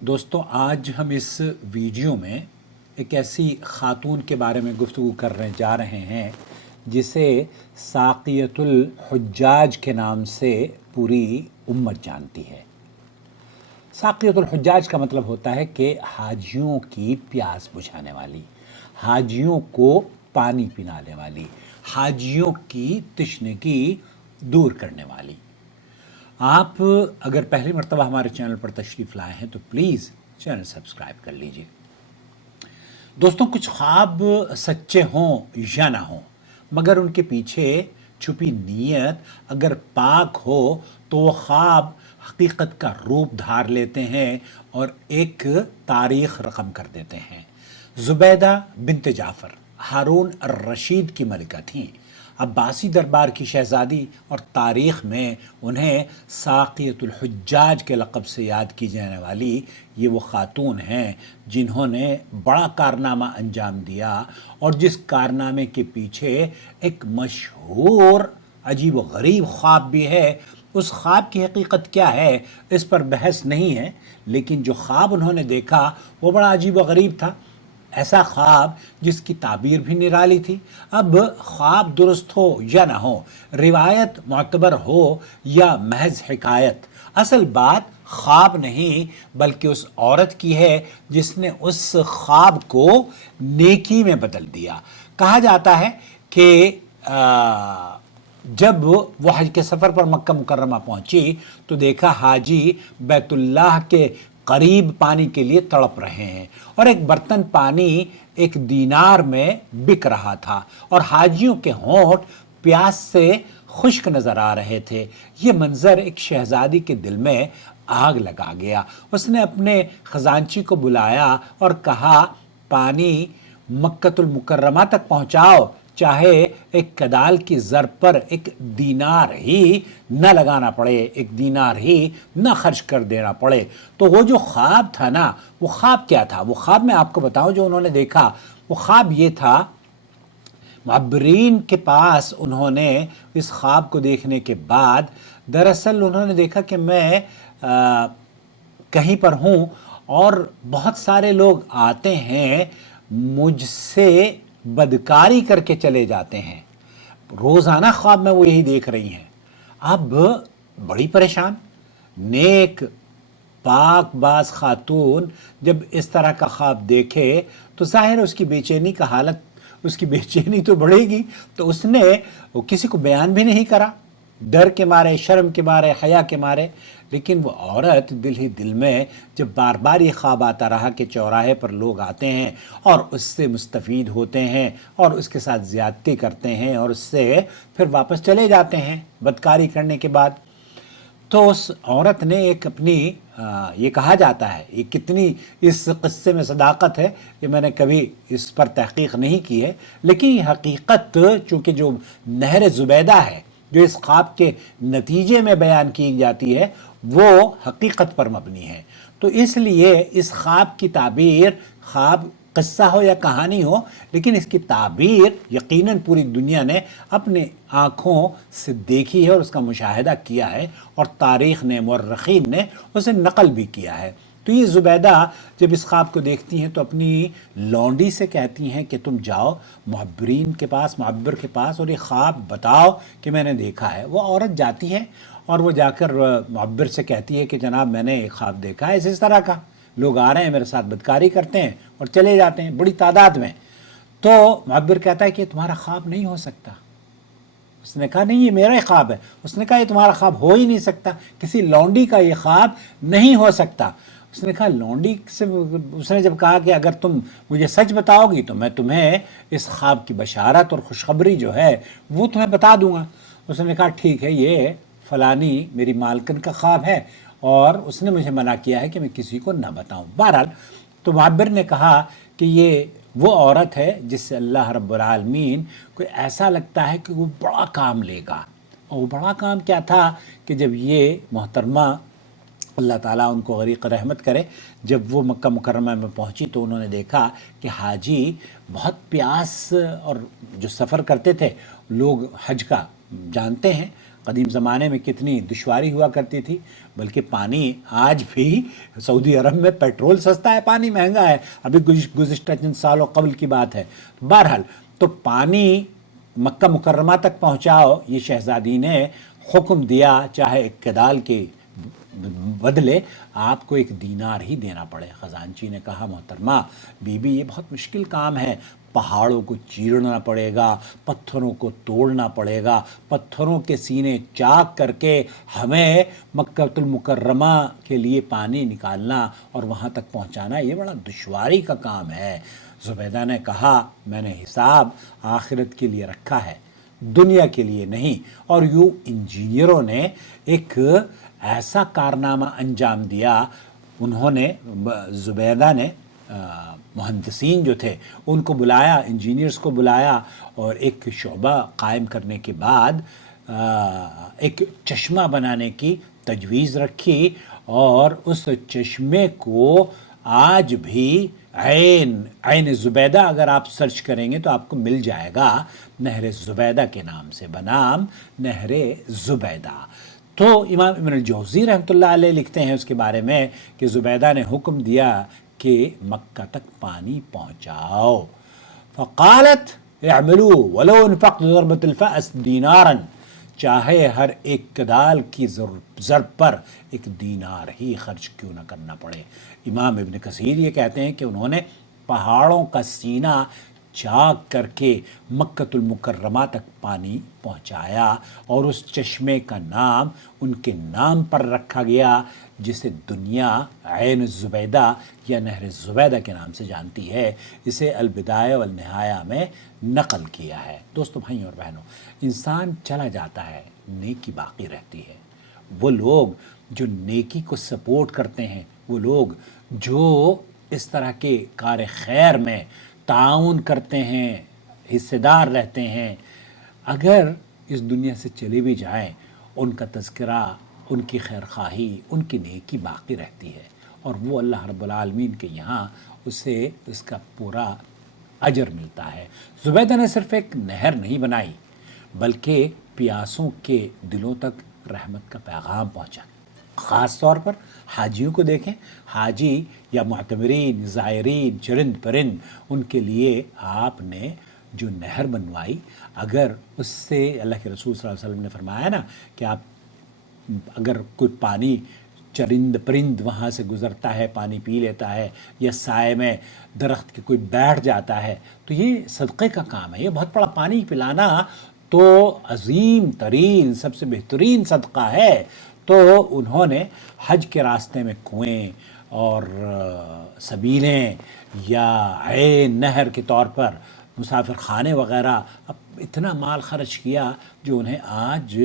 दोस्तों आज हम इस वीडियो में एक ऐसी ख़ातून के बारे में गुफ्तगू करने जा रहे हैं जिसे साक़ियतुल हुज्जाज के नाम से पूरी उम्मत जानती है। साक़ियतुल हुज्जाज का मतलब होता है कि हाजियों की प्यास बुझाने वाली, हाजियों को पानी पिलाने वाली, हाजियों की तशनगी दूर करने वाली। आप अगर पहली मर्तबा हमारे चैनल पर तशरीफ़ लाए हैं तो प्लीज़ चैनल सब्सक्राइब कर लीजिए। दोस्तों, कुछ ख्वाब सच्चे हों या ना हों, मगर उनके पीछे छुपी नीयत अगर पाक हो तो वो ख्वाब हकीकत का रूप धार लेते हैं और एक तारीख़ रकम कर देते हैं। ज़ुबैदा बिन्त जाफ़र हारून अर-रशीद की मलिका थीं। अब्बासी दरबार की शहज़ादी और तारीख़ में उन्हें साक़ियतुल हुज्जाज के लक़ब से याद की जाने वाली ये वो ख़ातून हैं जिन्होंने बड़ा कारनामा अंजाम दिया और जिस कारनामे के पीछे एक मशहूर अजीब व गरीब ख्वाब भी है। उस ख्वाब की हकीकत क्या है इस पर बहस नहीं है, लेकिन जो ख्वाब उन्होंने देखा वो बड़ा अजीब व गरीब था। ऐसा ख्वाब जिसकी ताबीर भी निराली थी। अब ख्वाब दुरुस्त हो या ना हो, रिवायत मोतबर हो या महज हिकायत, असल बात ख्वाब नहीं बल्कि उस औरत की है जिसने उस ख्वाब को नेकी में बदल दिया। कहा जाता है कि जब वो हज के सफ़र पर मक्का मुकर्रमा पहुंची तो देखा हाजी बैतुल्लाह के करीब पानी के लिए तड़प रहे हैं और एक बर्तन पानी एक दीनार में बिक रहा था और हाजियों के होंठ प्यास से खुश्क नज़र आ रहे थे। ये मंज़र एक शहज़ादी के दिल में आग लगा गया। उसने अपने ख़जानची को बुलाया और कहा, पानी मक्कतुल मुकर्रमा तक पहुँचाओ, चाहे एक कदाल की ज़र पर एक दीनार ही न लगाना पड़े, एक दीनार ही न खर्च कर देना पड़े। तो वो जो ख्वाब था ना, वो ख्वाब क्या था? वो ख्वाब मैं आपको बताऊं जो उन्होंने देखा। वो ख्वाब ये था, मुअब्बरीन के पास उन्होंने इस ख्वाब को देखने के बाद दरअसल उन्होंने देखा कि मैं कहीं पर हूँ और बहुत सारे लोग आते हैं, मुझसे बदकारी करके चले जाते हैं। रोज़ाना ख्वाब में वो यही देख रही हैं। अब बड़ी परेशान, नेक पाक बाज खातून जब इस तरह का ख्वाब देखे तो ज़ाहिर उसकी बेचैनी का हालत, उसकी बेचैनी तो बढ़ेगी। तो उसने वो किसी को बयान भी नहीं करा, डर के मारे, शर्म के मारे, हया के मारे। लेकिन वो औरत दिल ही दिल में जब बार बार ये ख्वाब आता रहा कि चौराहे पर लोग आते हैं और उससे मुस्तफ़ीद होते हैं और उसके साथ ज़्यादती करते हैं और उससे फिर वापस चले जाते हैं बदकारी करने के बाद, तो उस औरत ने एक अपनी ये कहा जाता है, ये कितनी इस क़िस्से में सदाकत है कि मैंने कभी इस पर तहक़ीक़ नहीं की है, लेकिन ये हकीकत चूँकि जो नहर ज़ुबैदा है जो इस ख्वाब के नतीजे में बयान की जाती है वो हकीकत पर मबनी है। तो इसलिए इस ख्वाब की ताबीर, ख्वाब क़िस्सा हो या कहानी हो, लेकिन इसकी ताबीर यकीनन पूरी दुनिया ने अपने आँखों से देखी है और उसका मुशाहिदा किया है और तारीख़ ने, मुअर्रिख़ीन ने उसे नक़ल भी किया है। तो ये ज़ुबैदा जब इस ख्वाब को देखती हैं तो अपनी लौंडी से कहती हैं कि तुम जाओ मुअब्बरीन के पास, मुअब्बिर के पास, और ये ख्वाब बताओ कि मैंने देखा है। वो औरत जाती है और वो जाकर मुअब्बिर से कहती है कि जनाब मैंने एक ख्वाब देखा है इस तरह का, लोग आ रहे हैं मेरे साथ बदकारी करते हैं और चले जाते हैं बड़ी तादाद में। तो मुअब्बिर कहता है कि तुम्हारा ख्वाब नहीं हो सकता। उसने कहा नहीं, ये मेरा ही ख्वाब है। उसने कहा ये तुम्हारा ख्वाब हो ही नहीं सकता, किसी लौंडी का ये ख्वाब नहीं हो सकता। उसने कहा लौंडी से, उसने जब कहा कि अगर तुम मुझे सच बताओगी तो मैं तुम्हें इस ख्वाब की बशारत और खुशखबरी जो है वो तुम्हें बता दूंगा। उसने कहा ठीक है, ये फ़लानी मेरी मालकिन का ख्वाब है और उसने मुझे मना किया है कि मैं किसी को ना बताऊं। बहरहाल तो मुअब्बिर ने कहा कि ये वो औरत है जिससे अल्लाह रब्बुल आलमीन को ऐसा लगता है कि वो बड़ा काम लेगा। और वो बड़ा काम क्या था कि जब ये मोहतरमा, अल्लाह ताला उनको गरीक़ रहमत करे, जब वो मक्का मुकर्रमा में पहुंची तो उन्होंने देखा कि हाजी बहुत प्यास, और जो सफ़र करते थे लोग हज का जानते हैं قدیم زمانے میں کتنی دشواری ہوا کرتی تھی، بلکہ پانی آج بھی سعودی عرب میں پیٹرول سستا ہے، پانی مہنگا ہے، ابھی گزشتہ چند سالوں قبل کی بات ہے۔ بہرحال تو پانی مکہ مکرمہ تک پہنچاؤ، یہ شہزادی نے حکم دیا، چاہے ایک کدال کے بدلے آپ کو 1 دینار ہی دینا پڑے۔ خزانچی نے کہا محترمہ بی بی یہ بہت مشکل کام ہے، پہاڑوں کو چیرنا پڑے گا، پتھروں کو توڑنا پڑے گا، پتھروں کے سینے چاک کر کے ہمیں مکہ المکرمہ کے لیے پانی نکالنا اور وہاں تک پہنچانا، یہ بڑا دشواری کا کام ہے۔ زبیدہ نے کہا میں نے حساب آخرت کے لیے رکھا ہے، دنیا کے لیے نہیں۔ اور یوں انجینئروں نے ایک ایسا کارنامہ انجام دیا، انہوں نے زبیدہ نے مہندسین جو تھے ان کو بلایا، انجینئرز کو بلایا، اور ایک شعبہ قائم کرنے کے بعد ایک چشمہ بنانے کی تجویز رکھی، اور اس چشمے کو آج بھی عین زبیدہ اگر آپ سرچ کریں گے تو آپ کو مل جائے گا، نہر زبیدہ کے نام سے بنام نہر زبیدہ۔ تو امام ابن الجوزی رحمۃ اللہ علیہ لکھتے ہیں اس کے بارے میں کہ زبیدہ نے حکم دیا کہ مکہ تک پانی پہنچاؤ، فقالت اعملوا ولو انفقت ضربۃ الفأس دینارا، چاہے ہر ایک کدال کی ضرب پر 1 دینار ہی خرچ کیوں نہ کرنا پڑے۔ امام ابن کثیر یہ کہتے ہیں کہ انہوں نے پہاڑوں کا سینہ چاک کر کے مکہ المکرمہ تک پانی پہنچایا، اور اس چشمے کا نام ان کے نام پر رکھا گیا، جسے دنیا عین الزبیدہ یا نہر زبیدہ کے نام سے جانتی ہے۔ اسے البدایہ والنہایہ میں نقل کیا ہے۔ دوستو بھائیوں اور بہنوں، انسان چلا جاتا ہے، نیکی باقی رہتی ہے۔ وہ لوگ جو نیکی کو سپورٹ کرتے ہیں، وہ لوگ جو اس طرح کے کار خیر میں تعاون کرتے ہیں، حصے دار رہتے ہیں، اگر اس دنیا سے چلے بھی جائیں، ان کا تذکرہ، ان کی خیرخواہی، ان کی نیکی باقی رہتی ہے، اور وہ اللہ رب العالمین کے یہاں اسے اس کا پورا اجر ملتا ہے۔ زبیدہ نے صرف ایک نہر نہیں بنائی، بلکہ پیاسوں کے دلوں تک رحمت کا پیغام پہنچا۔ خاص طور پر حاجیوں کو دیکھیں، حاجی یا معتمرین، زائرین، چرند پرند، ان کے لیے آپ نے جو نہر بنوائی، اگر اس سے اللہ کے رسول صلی اللہ علیہ وسلم نے فرمایا نا کہ آپ اگر کوئی پانی چرند پرند وہاں سے گزرتا ہے، پانی پی لیتا ہے، یا سائے میں درخت کے کوئی بیٹھ جاتا ہے، تو یہ صدقے کا کام ہے۔ یہ بہت بڑا پانی پلانا تو عظیم ترین، سب سے بہترین صدقہ ہے۔ تو انہوں نے حج کے راستے میں کنویں اور سبیلیں یا عین نہر کے طور پر مسافر خانے وغیرہ اتنا مال خرچ کیا جو انہیں آج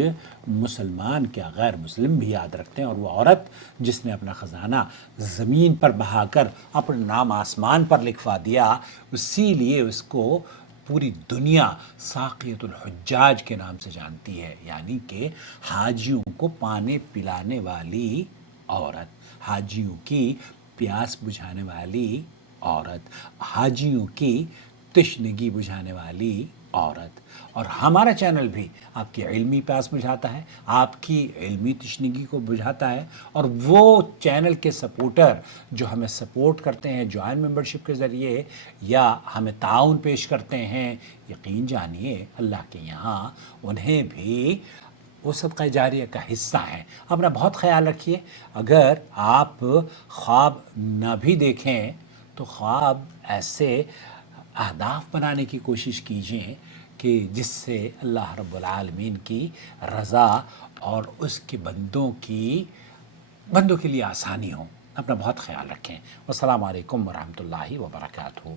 مسلمان کیا غیر مسلم بھی یاد رکھتے ہیں۔ اور وہ عورت جس نے اپنا خزانہ زمین پر بہا کر اپنا نام آسمان پر لکھوا دیا، اسی لیے اس کو پوری دنیا ساقیۃ الحجاج کے نام سے جانتی ہے، یعنی کہ حاجیوں کو پانی پلانے والی عورت، حاجیوں کی پیاس بجھانے والی عورت، حاجیوں کی تشنگی بجھانے والی عورت۔ اور ہمارا چینل بھی آپ کی علمی پیاس بجھاتا ہے، آپ کی علمی تشنگی کو بجھاتا ہے، اور وہ چینل کے سپورٹر جو ہمیں سپورٹ کرتے ہیں جوائن ممبرشپ کے ذریعے یا ہمیں تعاون پیش کرتے ہیں، یقین جانیے اللہ کے یہاں انہیں بھی وہ صدقہ جاریہ کا حصہ ہیں۔ اپنا بہت خیال رکھیے۔ اگر آپ خواب نہ بھی دیکھیں تو خواب ایسے اہداف بنانے کی کوشش کیجئے کہ جس سے اللہ رب العالمین کی رضا اور اس کے بندوں کے لیے آسانی ہو۔ اپنا بہت خیال رکھیں۔ والسلام علیکم ورحمۃ اللہ وبرکاتہ۔